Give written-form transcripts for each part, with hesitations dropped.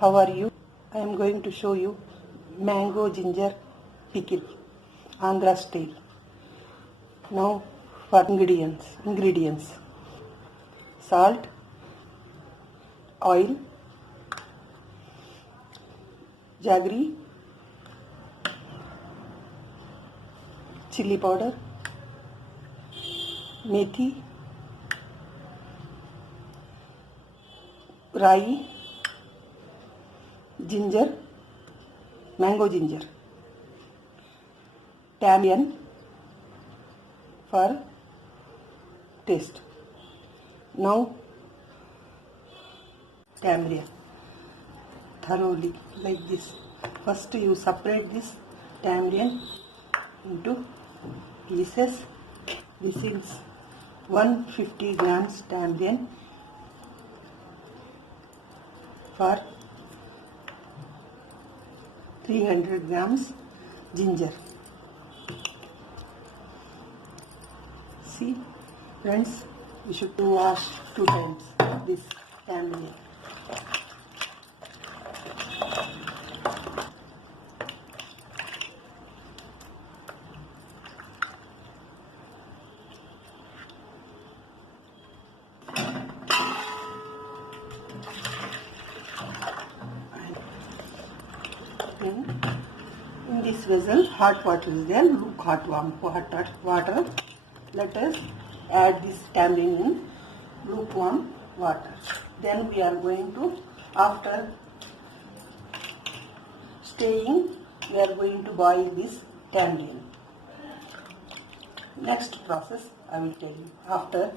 How are you? I am going to show you mango ginger pickle, Andhra style. Now for ingredients: salt, oil, jaggery, chili powder, methi, rai, ginger, mango ginger, tamarind for taste. Now tamarind thoroughly like this. First you separate this tamarind into pieces. This is 150 grams tamarind for 300 grams ginger. See friends, you should wash 2 times this tamarind. In this vessel, hot water is there. Look, hot water. Let us add this tamarind in lukewarm water. Then we are going to, after staying, we are going to boil this tamarind. Next process I will tell you. After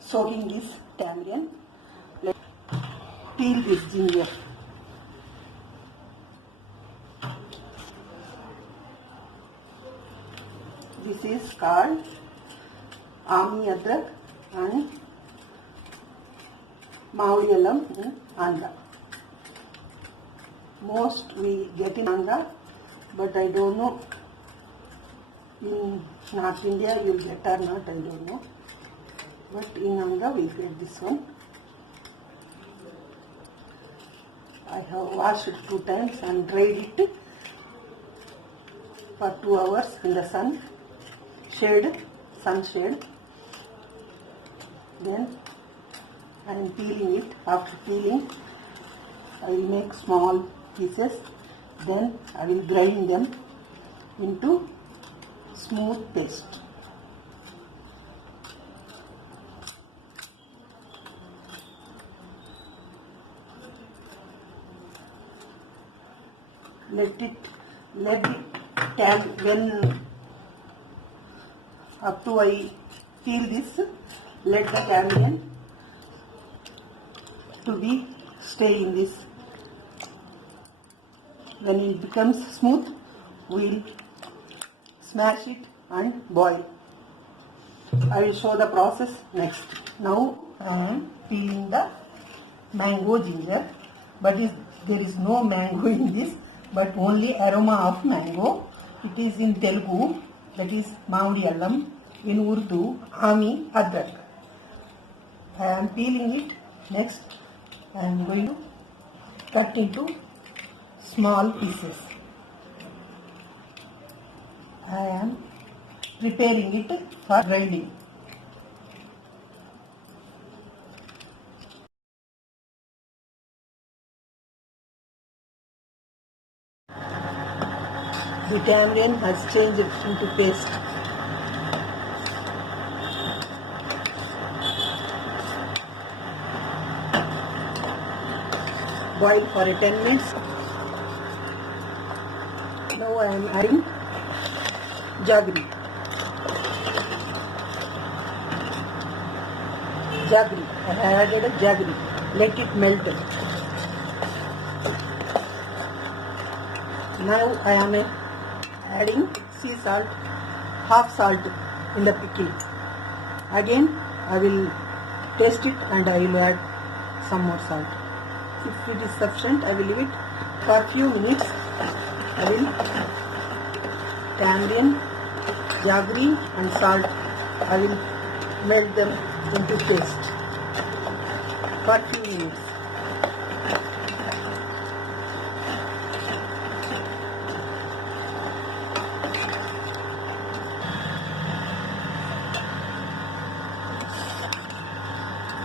soaking this tamarind, let's peel this ginger. This is called Ami Adrak and Maudi Allam in Andhra. Most we get in Andhra, but I don't know in North India you will get or not, I don't know. But in Andhra we get this one. I have washed it 2 times and dried it for 2 hours in the sun shade. Then I am peeling it. After peeling, I will make small pieces. Then I will grind them into smooth paste. Let it when up to I peel this, let the tamarind to be stay in this. When it becomes smooth, we will smash it and boil. I will show the process next. Now I am peeling the mango ginger, but there is no mango in this, but only aroma of mango. It is in Telugu, that is Maudi Allam, in Urdu, Ami Adrak. I am peeling it. Next, I am going to cut into small pieces. I am preparing it for grinding. The tamarind has changed into paste. Boil for 10 minutes. Now I am adding jaggery. I have added a jaggery. Let it melt. Now I am adding sea salt, half salt in the pickle. Again I will taste it and I will add some more salt. If it is sufficient, I will leave it for a few minutes. I will tamarind, jaggery and salt. I will melt them into paste for a few minutes.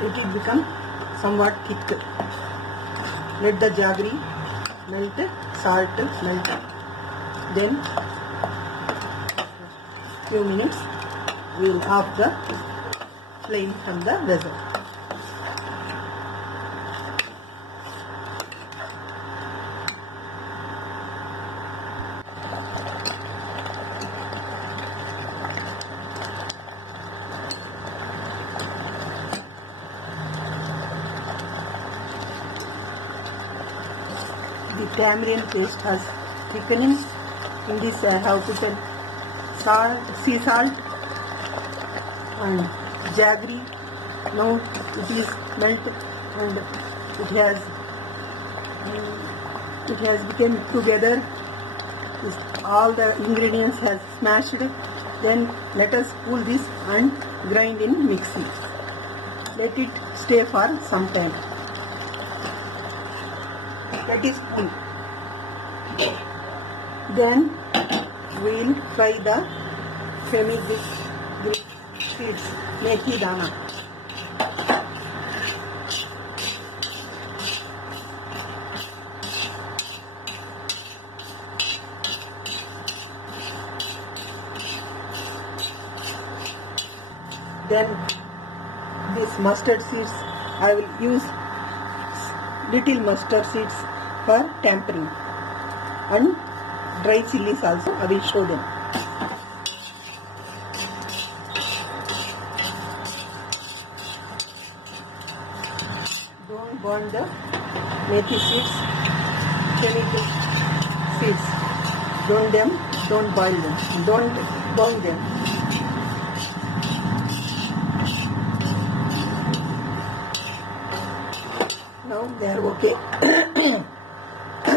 Let it become somewhat thick. Let the jaggery melt, salt melt. Then few minutes we will off the flame from the vessel. The tamarind paste has thickening. In this I have put sea salt and jaggery. Now it is melted and it has become together. All the ingredients has smashed. Then let us pull this and grind in mixie. Let it stay for some time. That is cool. Then we will fry the fenugreek seeds, methi dana. Then this mustard seeds, I will use little mustard seeds for tempering, and dry chilies also I will show them. Don't burn the methi seeds, fenugreek seeds. Don't boil them, don't burn them. Now they are okay.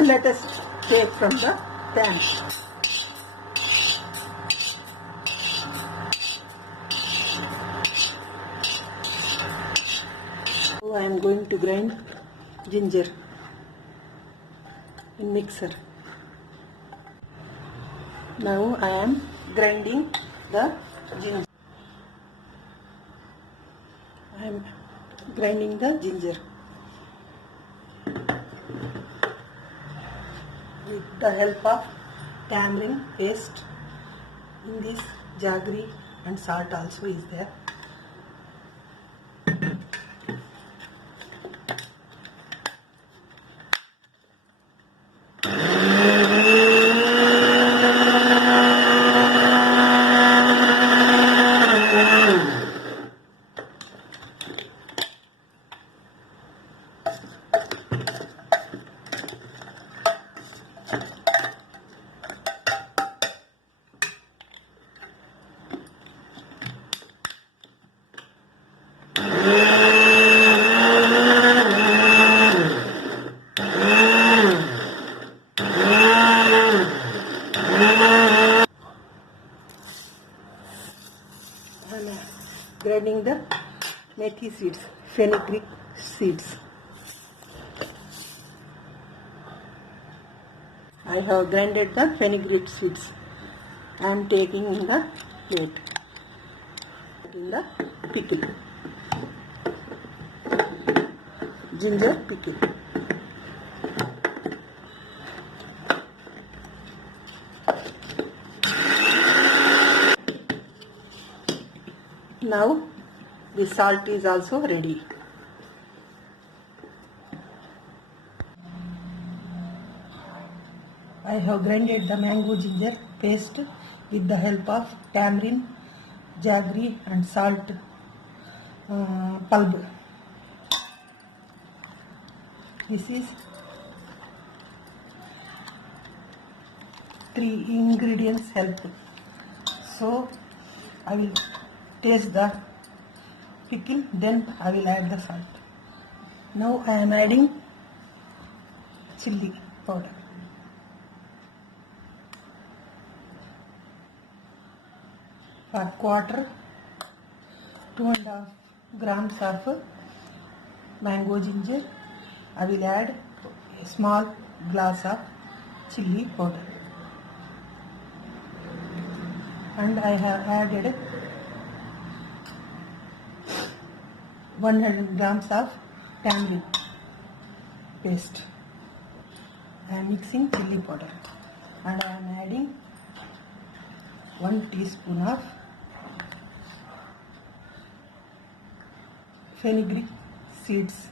Let us take from the pan. So I am going to grind ginger in mixer. Now I am grinding the ginger. I am grinding the ginger. With the help of tamarind paste, in this jaggery and salt also is there. Grinding the methi seeds, fenugreek seeds. I have grinded the fenugreek seeds. I am taking in the plate, in the pickle, ginger pickle. Now the salt is also ready. I have grinded the mango ginger paste with the help of tamarind, jaggery and salt pulp. This is 3 ingredients help. So I will taste the pickle, then I will add the salt. Now I am adding chilli powder. For quarter, 2.5 grams of mango ginger, I will add a small glass of chilli powder. And I have added 100 grams of tamarind paste. I am mixing chili powder and I am adding 1 teaspoon of fenugreek seeds.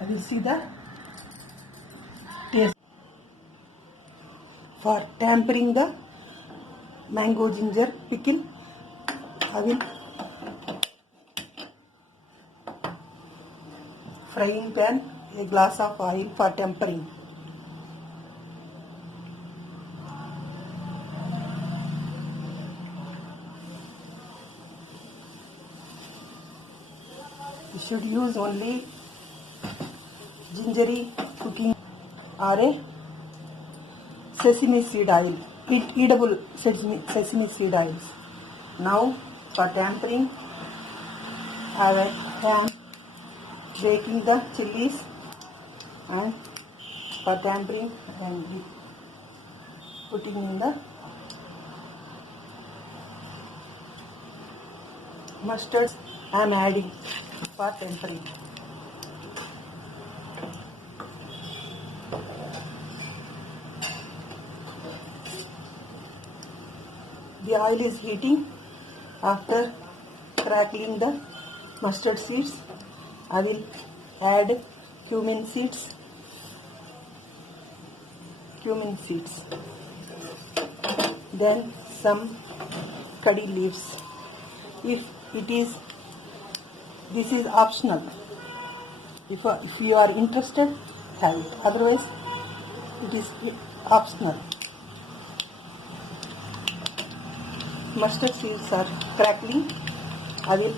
I will see the taste. For tempering the mango ginger pickle, I will frying pan, a glass of oil for tempering. You should use only gingery cooking or a sesame seed oil, eatable sesame seed oils. Now for tempering, I am baking the chilies, and for tempering I am putting in the mustard. I am adding for tempering. The oil is heating. After crackling the mustard seeds, I will add cumin seeds. Then some curry leaves. This is optional. If you are interested, have it. Otherwise, it is optional. Mustard seeds are crackling. I will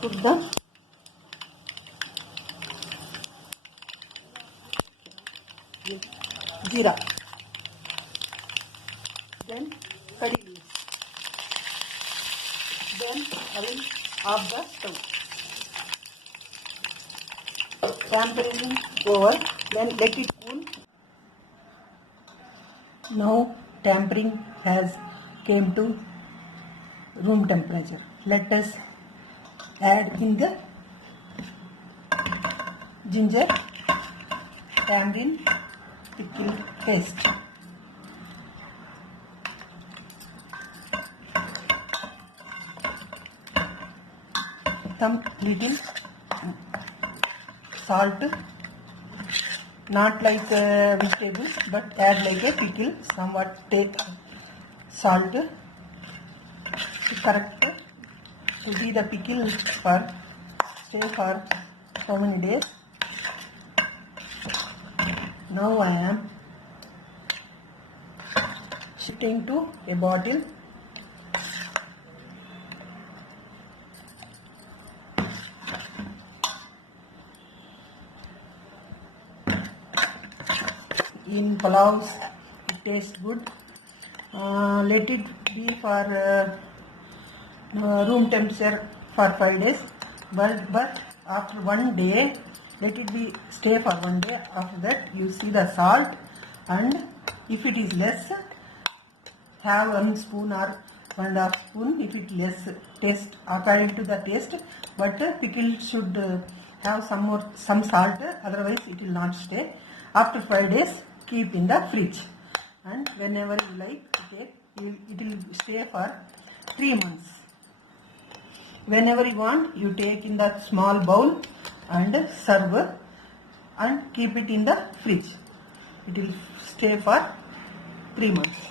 put the jeera, then curry leaves. Then I will off the stove. Tempering over, then let it cool. Now tempering has came to room temperature. Let us add in the ginger tamarind pickle paste. Some little salt, not like vegetables, but add like a pickle. Somewhat take salt to correct to be the pickle for stay for so many days. Now I am shifting to a bottle. In pulaus, it tastes good. Let it be for room temperature for 5 days. But after 1 day, let it be stay for 1 day. After that, you see the salt, and if it is less, have 1 spoon or 1.5 spoon. If it less, taste according to the taste. But pickle should have some salt. Otherwise, it will not stay. After 5 days, keep in the fridge, and whenever you like to take, it will stay for 3 months. Whenever you want, you take in the small bowl and serve, and keep it in the fridge. It will stay for 3 months.